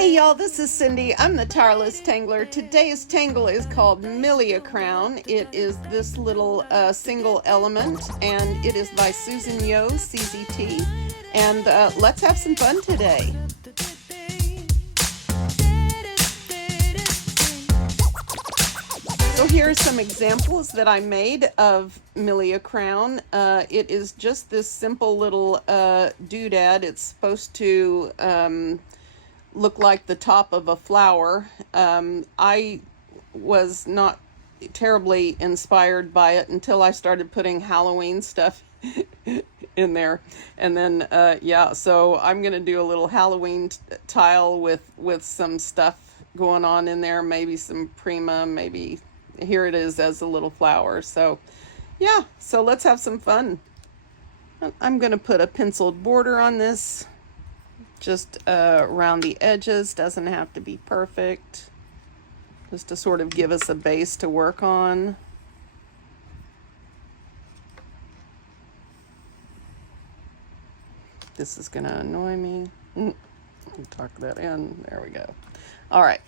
Hey y'all, this is Cyndee. I'm the Tireless Tangler. Today's tangle is called MILIACROWN. It is this little single element, and it is by Susan Yeo, CZT. And let's have some fun today. So here are some examples that I made of MILIACROWN. It is just this simple little doodad. It's supposed to look like the top of a flower. I was not terribly inspired by it until I started putting Halloween stuff in there. And then, yeah, so I'm going to do a little Halloween tile with some stuff going on in there, maybe some Prima, maybe here it is as a little flower. So yeah, so let's have some fun. I'm going to put a penciled border on this, just around the edges. Doesn't have to be perfect, just to sort of give us a base to work on. This is going to annoy me. Tuck that in. There we go. All right.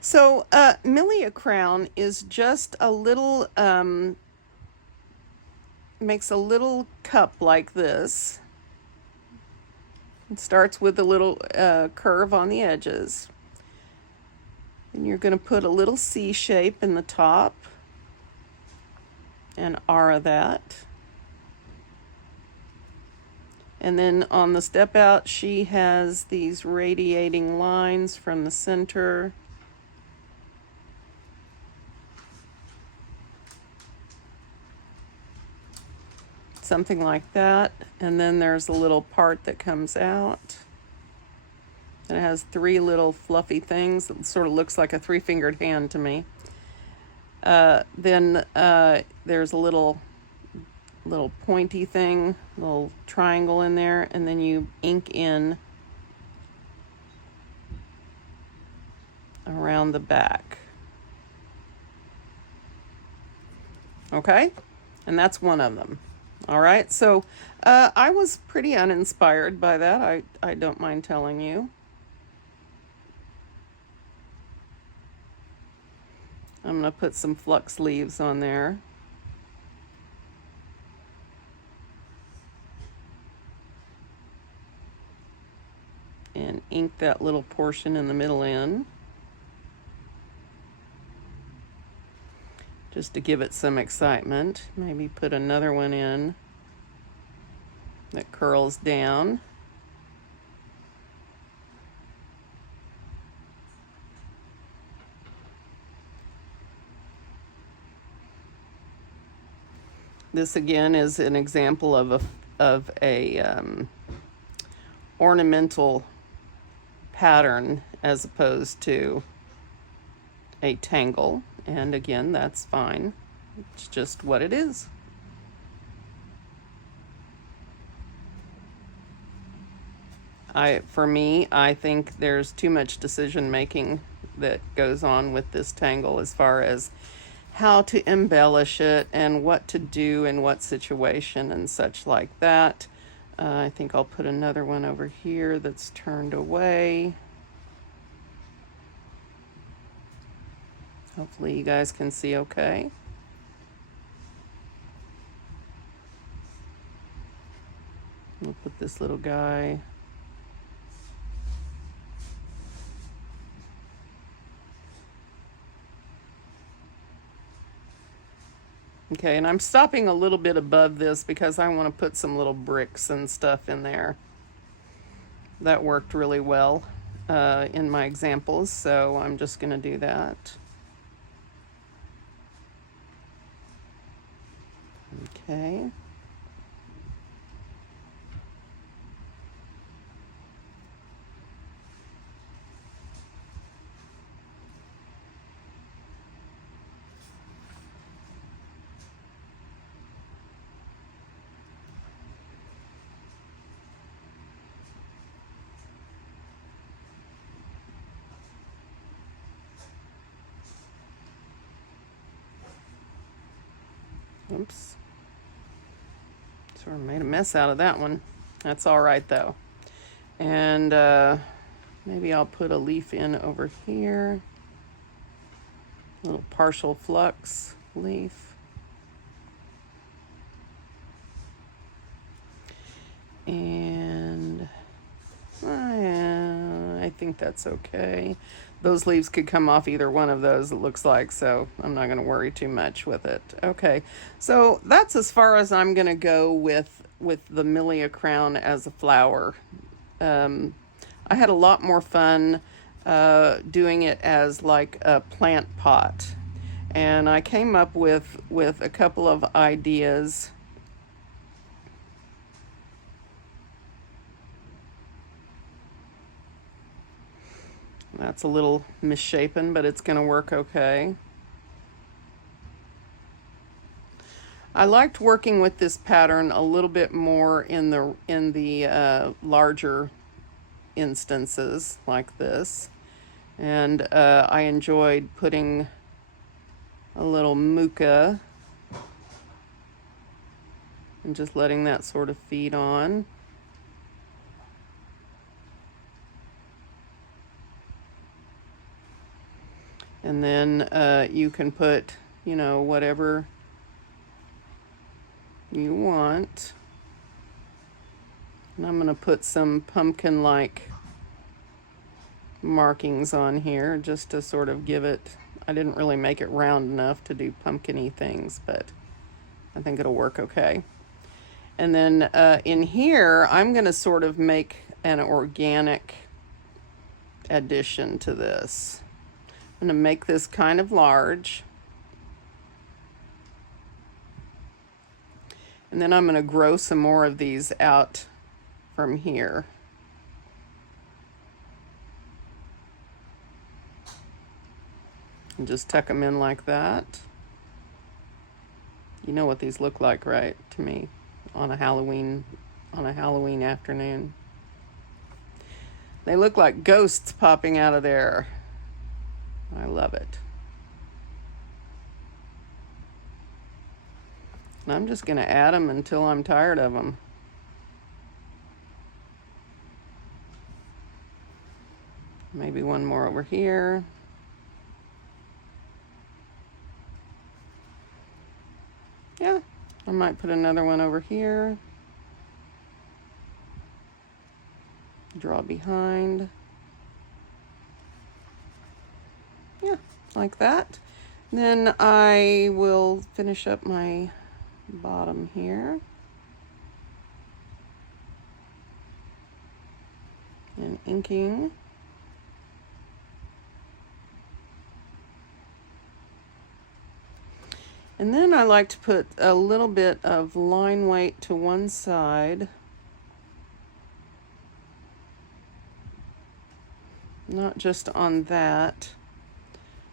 So MILIACROWN is just a little, makes a little cup like this. It starts with a little curve on the edges. And you're going to put a little C shape in the top and aura that. And then on the step out, she has these radiating lines from the center. Something like that. And then there's a little part that comes out. And it has three little fluffy things. It sort of looks like a three-fingered hand to me. Then there's a little pointy thing, little triangle in there, and then you ink in around the back. Okay? And that's one of them. All right, so I was pretty uninspired by that. I don't mind telling you. I'm going to put some flux leaves on there. And ink that little portion in the middle in, just to give it some excitement. Maybe put another one in that curls down. This again is an example of a ornamental pattern as opposed to a tangle. And again, that's fine. It's just what it is. For me, I think there's too much decision making that goes on with this tangle as far as how to embellish it and what to do in what situation and such like that. I think I'll put another one over here that's turned away. Hopefully you guys can see okay. We'll put this little guy. Okay, and I'm stopping a little bit above this because I want to put some little bricks and stuff in there. That worked really well in my examples, so I'm just going to do that. Okay. Oops. Sort of made a mess out of that one. That's all right though. And maybe I'll put a leaf in over here. A little partial flux leaf. And I think that's okay. Those leaves could come off either one of those, it looks like, so I'm not going to worry too much with it. Okay, so that's as far as I'm going to go with the MILIACROWN as a flower. I had a lot more fun doing it as like a plant pot, and I came up with a couple of ideas. That's a little misshapen, but it's going to work okay. I liked working with this pattern a little bit more in the larger instances like this, and I enjoyed putting a little muka and just letting that sort of feed on. And then you can put, you know, whatever you want. And I'm going to put some pumpkin-like markings on here just to sort of give it, I didn't really make it round enough to do pumpkin-y things, but I think it'll work okay. And then in here, I'm going to sort of make an organic addition to this. I'm going to make this kind of large. And then I'm going to grow some more of these out from here. And just tuck them in like that. You know what these look like, right? To me, on a Halloween afternoon. They look like ghosts popping out of there. I love it. And I'm just going to add them until I'm tired of them. Maybe one more over here. Yeah, I might put another one over here. Draw behind. Yeah, like that. Then I will finish up my bottom here. And inking. And then I like to put a little bit of line weight to one side. Not just on that,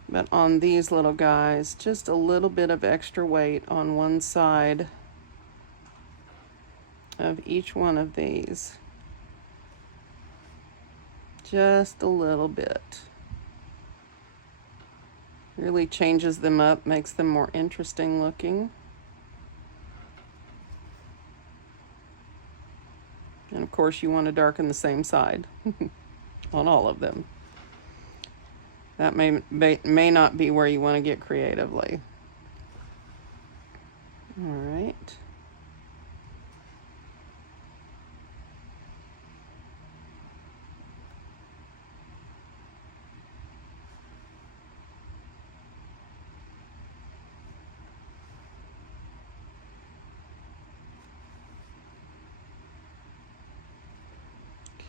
but on these little guys, just a little bit of extra weight on one side of each one of these. Just a little bit. Really changes them up, makes them more interesting looking. And of course you want to darken the same side on all of them. That may not be where you want to get creatively. All right.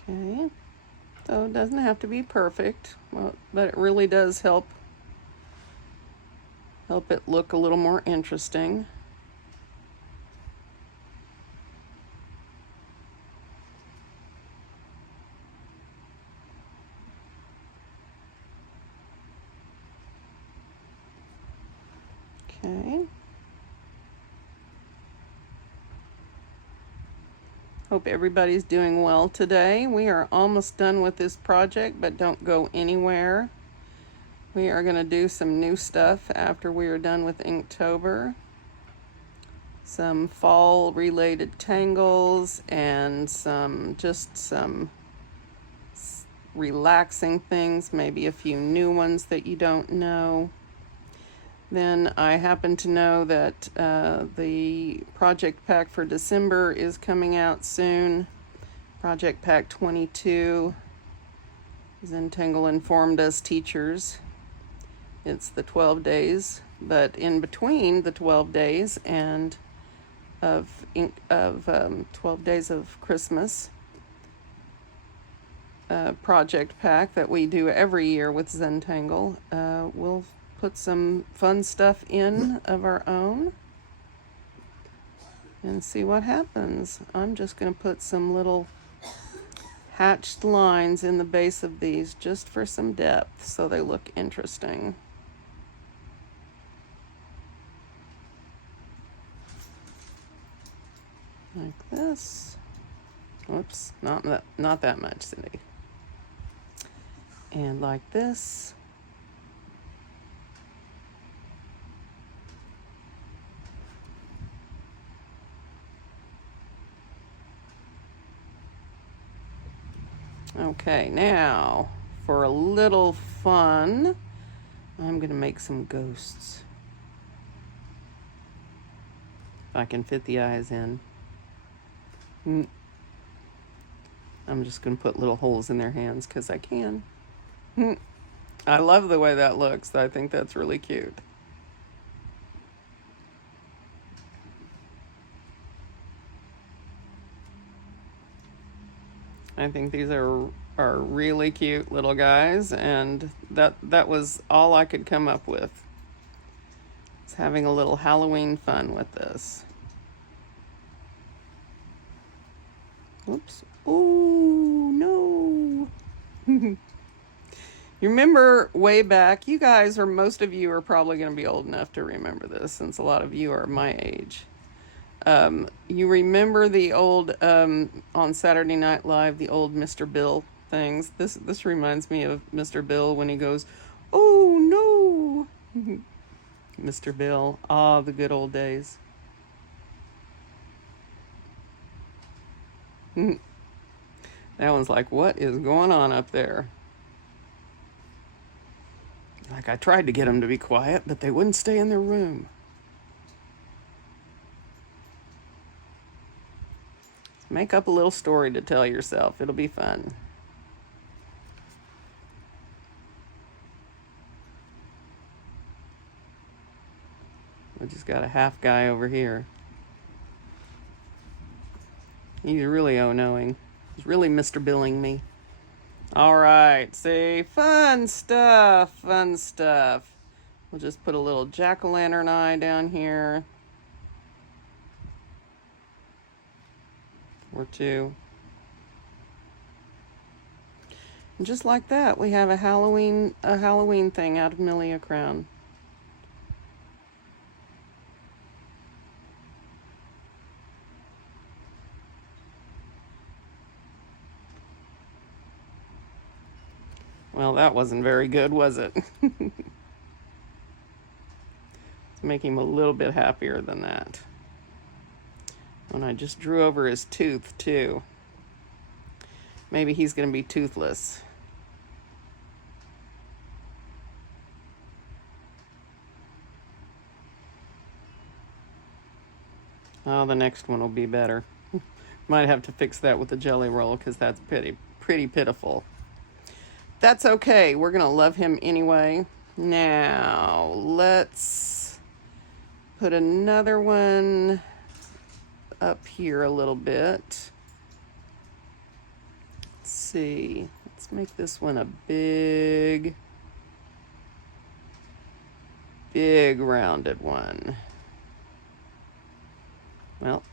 Okay. So it doesn't have to be perfect, but it really does help it look a little more interesting. Okay. Hope everybody's doing well today. We are almost done with this project, but don't go anywhere. We are going to do some new stuff after we are done with Inktober. Some fall related tangles and some relaxing things, maybe a few new ones that you don't know. Then I happen to know that the project pack for December is coming out soon. Project pack 22. Zentangle informed us teachers. It's the 12 days, but in between the 12 days and 12 days of Christmas project pack that we do every year with Zentangle, we'll put some fun stuff in of our own and see what happens. I'm just going to put some little hatched lines in the base of these just for some depth so they look interesting. Like this. Whoops, not that much, Cyndee. And like this. Okay, now for a little fun, I'm gonna make some ghosts. If I can fit the eyes in. I'm just gonna put little holes in their hands because I can. I love the way that looks. I think that's really cute. I think these are really cute little guys, and that was all I could come up with. It's having a little Halloween fun with this. Whoops. Oh, no. You remember way back, you guys, or most of you are probably going to be old enough to remember this since a lot of you are my age. You remember the old, on Saturday Night Live, the old Mr. Bill things? This reminds me of Mr. Bill when he goes, "Oh, no." Mr. Bill. Ah, the good old days. That one's like, what is going on up there? Like, I tried to get them to be quiet, but they wouldn't stay in their room. Make up a little story to tell yourself. It'll be fun. We just got a half guy over here. He's really oh-knowing. He's really Mr. Billing me. All right, see, fun stuff, fun stuff. We'll just put a little jack-o'-lantern eye down here. Or two. And just like that, we have a Halloween thing out of MILIACROWN. Well, that wasn't very good, was it? Let's make him a little bit happier than that. And I just drew over his tooth, too. Maybe he's going to be toothless. Oh, the next one will be better. Might have to fix that with the jelly roll because that's pretty pitiful. That's okay. We're going to love him anyway. Now, let's put another one up here a little bit. Let's see. Let's make this one a big rounded one. Well,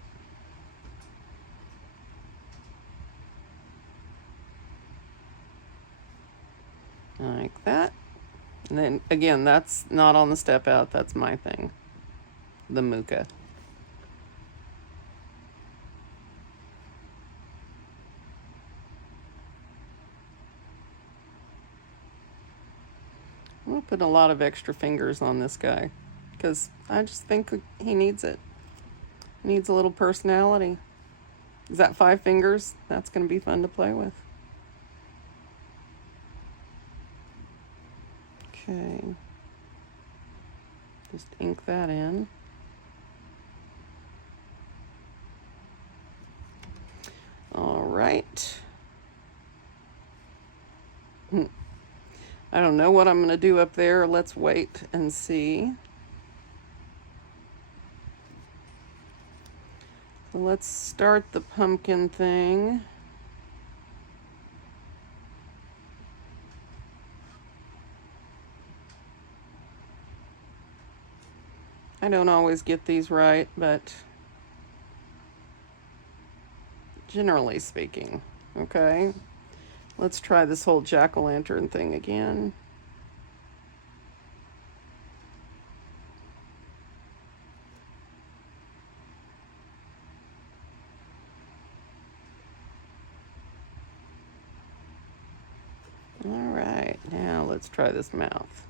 like that. And then again, that's not on the step out, that's my thing. The Muka. We'll put a lot of extra fingers on this guy because I just think he needs it. He needs a little personality. Is that 5 fingers? That's going to be fun to play with. Okay. Just ink that in. All right. I don't know what I'm going to do up there. Let's wait and see. So let's start the pumpkin thing. I don't always get these right, but generally speaking, okay? Let's try this whole jack-o'-lantern thing again. All right, now let's try this mouth.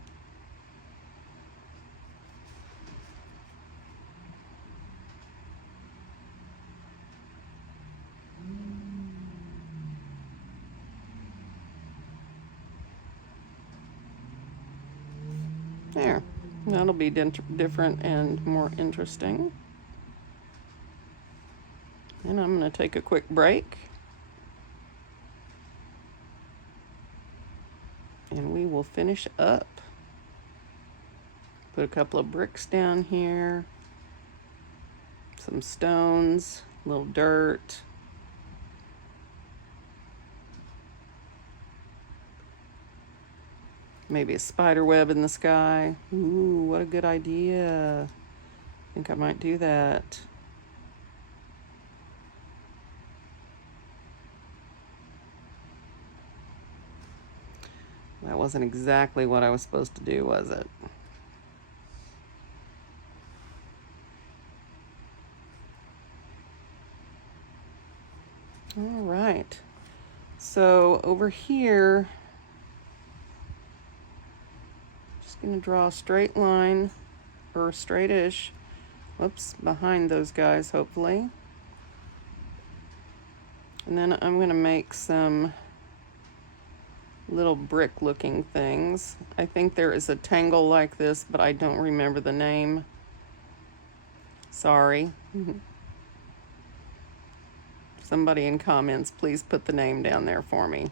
There, that'll be different and more interesting. And I'm going to take a quick break. And we will finish up. Put a couple of bricks down here. Some stones, a little dirt. Maybe a spider web in the sky. Ooh, what a good idea. I think I might do that. That wasn't exactly what I was supposed to do, was it? All right. So over here, just going to draw a straight line, or straightish, whoops, behind those guys, hopefully. And then I'm going to make some little brick looking things. I think there is a tangle like this, but I don't remember the name. Sorry. Somebody in comments, please put the name down there for me.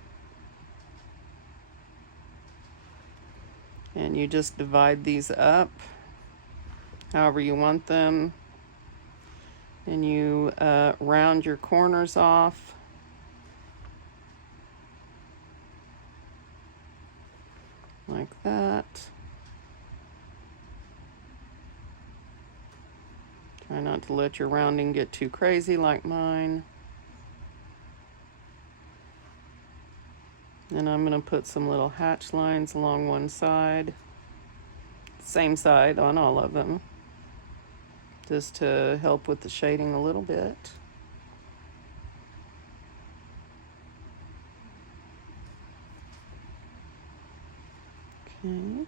And you just divide these up however you want them. And you round your corners off. Like that. Try not to let your rounding get too crazy like mine. And I'm going to put some little hatch lines along one side. Same side on all of them. Just to help with the shading a little bit. Okay.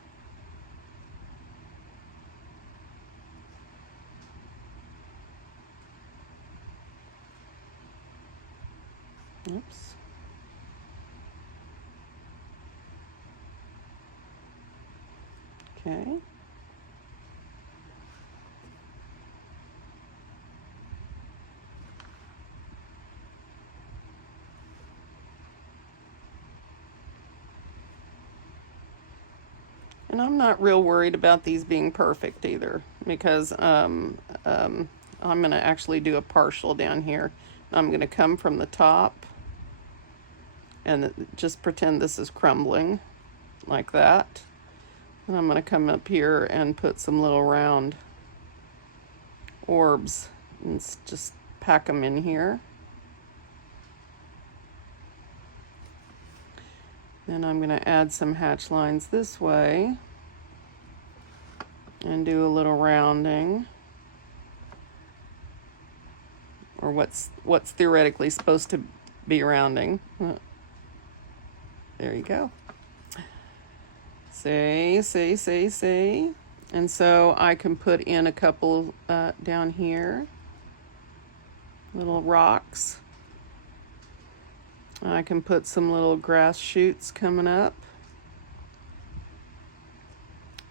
Oops. Okay. And I'm not real worried about these being perfect either, because I'm going to actually do a partial down here. I'm going to come from the top and just pretend this is crumbling like that. And I'm going to come up here and put some little round orbs and just pack them in here. Then I'm going to add some hatch lines this way and do a little rounding, or what's theoretically supposed to be rounding. There you go. See. And so I can put in a couple down here, little rocks. I can put some little grass shoots coming up.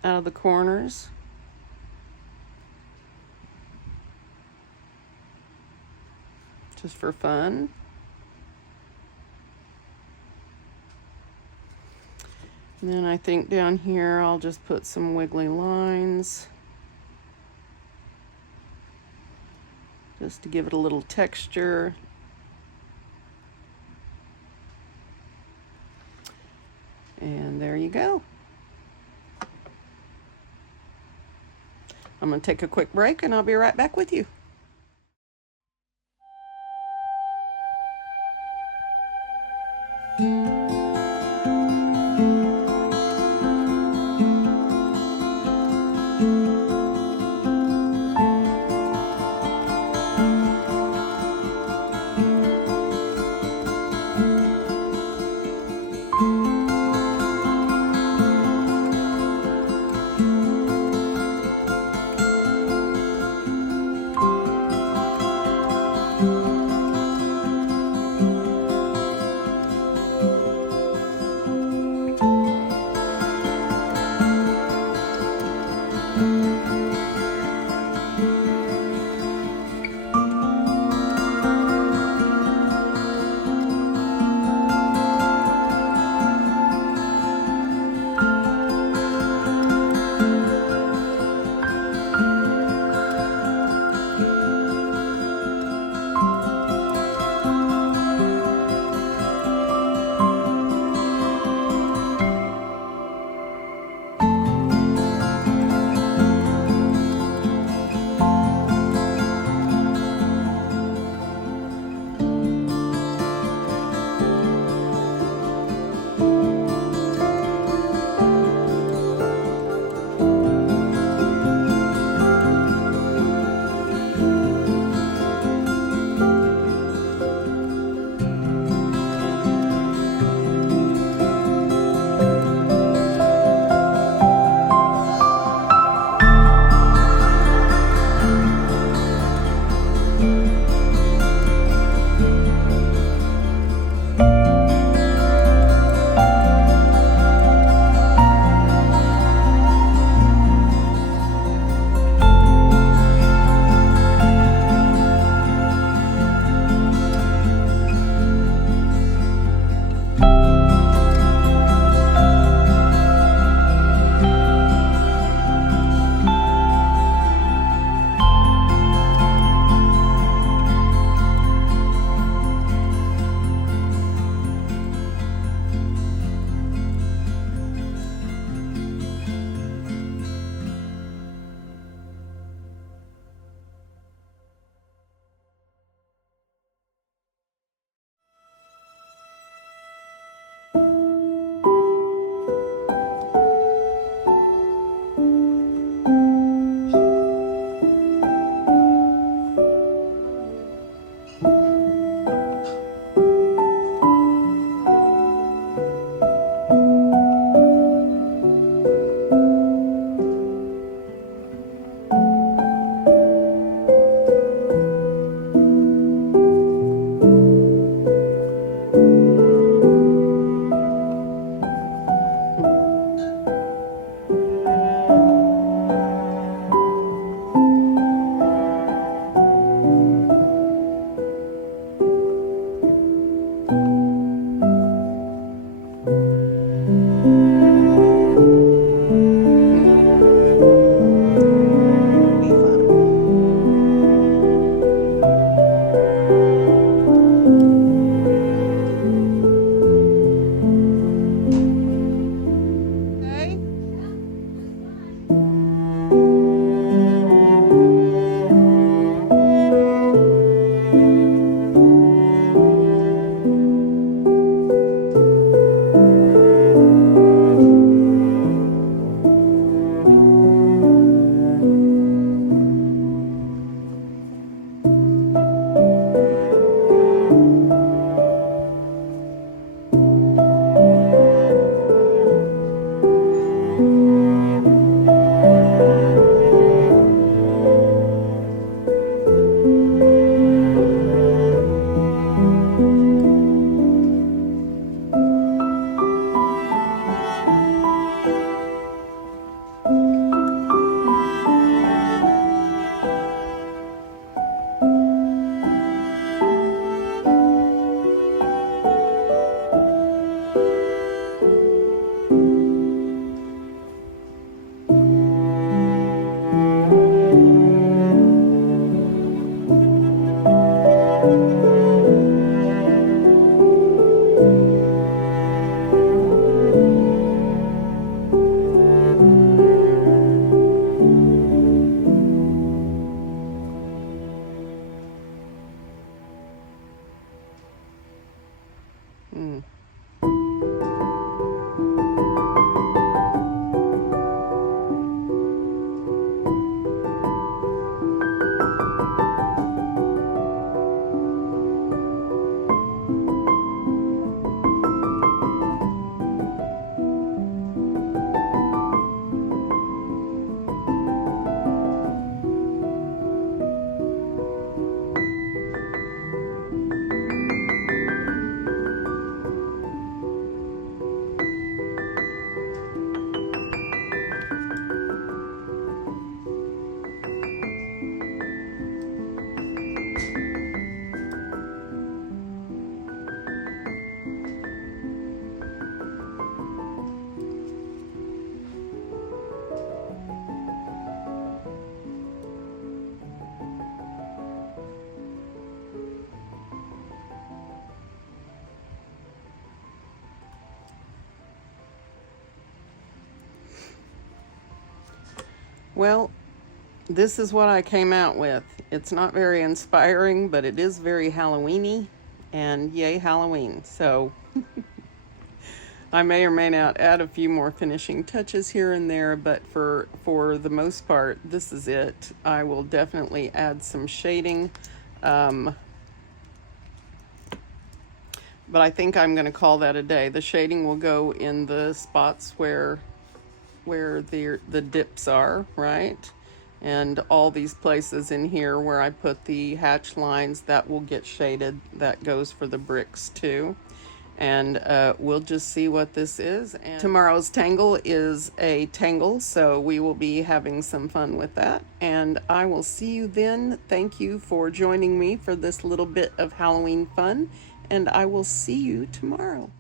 out of the corners. Just for fun. And then I think down here I'll just put some wiggly lines just to give it a little texture. And there you go. I'm going to take a quick break and I'll be right back with you. Well, this is what I came out with. It's not very inspiring, but it is very Halloweeny, and yay Halloween. So I may or may not add a few more finishing touches here and there, but for the most part, this is it. I will definitely add some shading, but I think I'm going to call that a day. The shading will go in the spots where the dips are, right? And all these places in here where I put the hatch lines, that will get shaded. That goes for the bricks too. And we'll just see what this is. And tomorrow's tangle is a tangle, so we will be having some fun with that. And I will see you then. Thank you for joining me for this little bit of Halloween fun, and I will see you tomorrow.